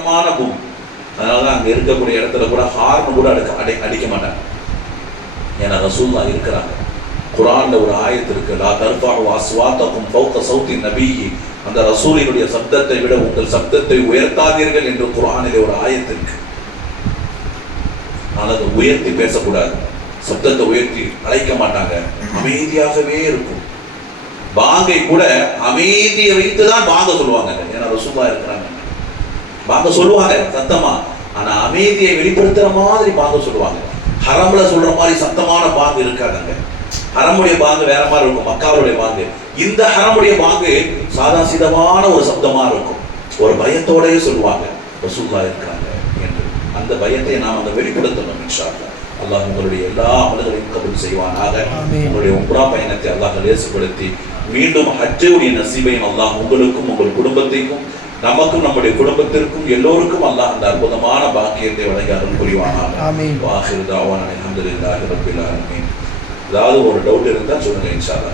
கடினமான பூமி. அதனாலதான் அங்க இருக்கக்கூடிய இடத்துல கூட ஹார்ன் கூட அடிக்க மாட்டாங்க. ஏன்னா ரசூலுல்லாஹ் இருக்கிறாங்க. குர்ஆன்ல ஒரு ஆயத்து இருக்கு, லா தர்ஃபஉ அஸ்வாத்தகும் ஃபௌக ஸௌத்தி நபியி, அந்த ரசூலினுடைய சப்தத்தை விட உங்கள் சப்தத்தை உயர்த்தாதீர்கள் என்று குர்ஆனிலே ஒரு ஆயத்து இருக்கு. ஆனால் அதை உயர்த்தி பேசக்கூடாது, சப்தத்தை உயர்த்தி அழைக்க மாட்டாங்க, அமைதியாகவே இருக்கும். பாங்கை கூட அமைதியை வைத்துதான் பாங்க சொல்லுவாங்க. ஏன்னா ரசூலுல்லாஹ் இருக்கிறாங்க, பாங்க சொல்லுவாங்க சத்தமா, ஆனா அமைதியை வெளிப்படுத்துற மாதிரி பாங்க சொல்லுவாங்க. ஹரம்ல சொல்ற மாதிரி சத்தமான பாங்கு இருக்காதுங்க. ஹரமுடைய பாங்கு வேற மாதிரி இருக்கும், மக்காவுடைய பாங்கு. இந்த ஹரமுடைய பாங்கு சாதா சீதமான ஒரு சப்தமா இருக்கும், ஒரு பயத்தோடயே சொல்லுவாங்க ரசூலுல்லாஹ் இருக்கிறாங்க என்று. அந்த பயத்தை நாம் அங்க வெளிப்படுத்தணும். இன்ஷா அல்லாஹ் அல்லாஹ் உங்களுடைய எல்லா அமல்களையும் கபூல் செய்வானாக. உங்களுடைய உம்ரா பயணத்தை அல்லாஹ் லேசுபடுத்தி மீண்டும் ஹஜ்ஜுடைய நசீபையும் அல்லாஹ் உங்களுக்கும் உங்கள் குடும்பத்திற்கும் நமக்கும் நம்முடைய குடும்பத்திற்கும் எல்லோருக்கும் அல்லாஹ் அந்த அற்புதமான பாக்கியத்தை வழங்கி அருள் புரிவானாக. ஆமீன். வாஹிரு தாவானா அல்ஹம்துலில்லாஹி ரப்பில் ஆலமீன். ஏதாவது ஒரு டவுட் இருந்தால் சொல்லுங்க இன்ஷா அல்லாஹ்.